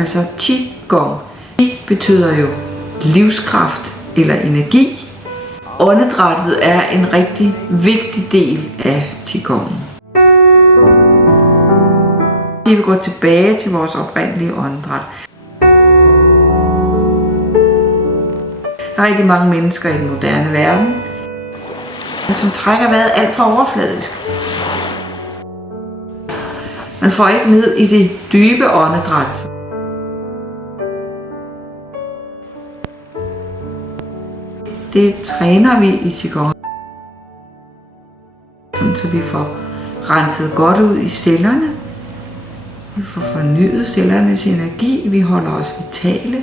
altså Qigong. Qi betyder jo livskraft eller energi. Åndedrættet er en rigtig vigtig del af Qigongen. Vi vil gå tilbage til vores oprindelige åndedræt. Der er rigtig mange mennesker i den moderne verden, som trækker vejret alt for overfladisk. Man får ikke ned i det dybe åndedræt. Det træner vi i Qigong, så vi får renset godt ud i cellerne. Vi får fornyet cellernes energi, vi holder os vitale.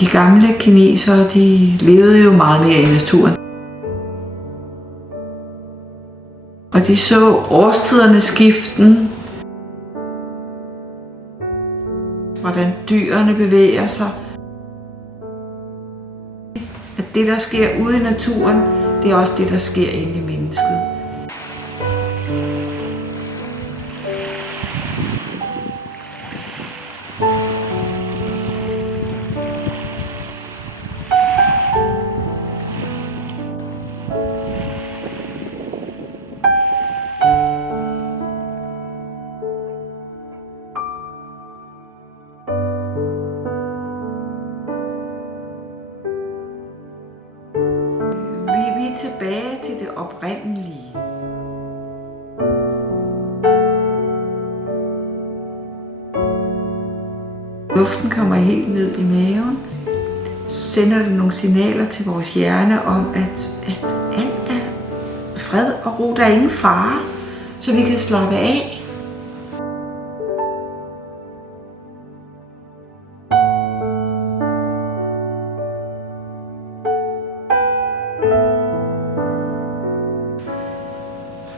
De gamle kinesere, de levede jo meget mere i naturen. Og de så årstidernes skiften, hvordan dyrene bevæger sig. At det, der sker ude i naturen, det er også det, der sker inde i mennesket. Vi er tilbage til det oprindelige. Luften kommer helt ned i maven. Så sender det nogle signaler til vores hjerne om, at alt er fred og ro. Der er ingen fare, så vi kan slappe af.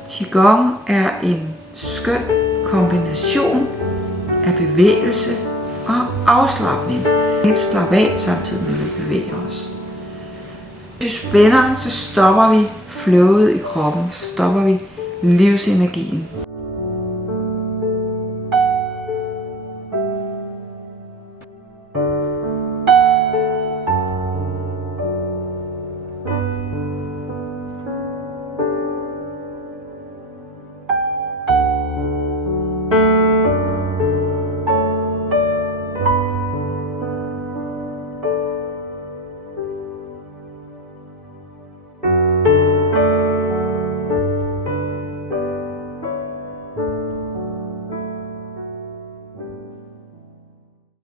Qigong er en skøn kombination af bevægelse og afslapning. Helt slappe af samtidig med at vi bevæger os. Hvis vi spænder, så stopper vi flowet i kroppen, så stopper vi livsenergien.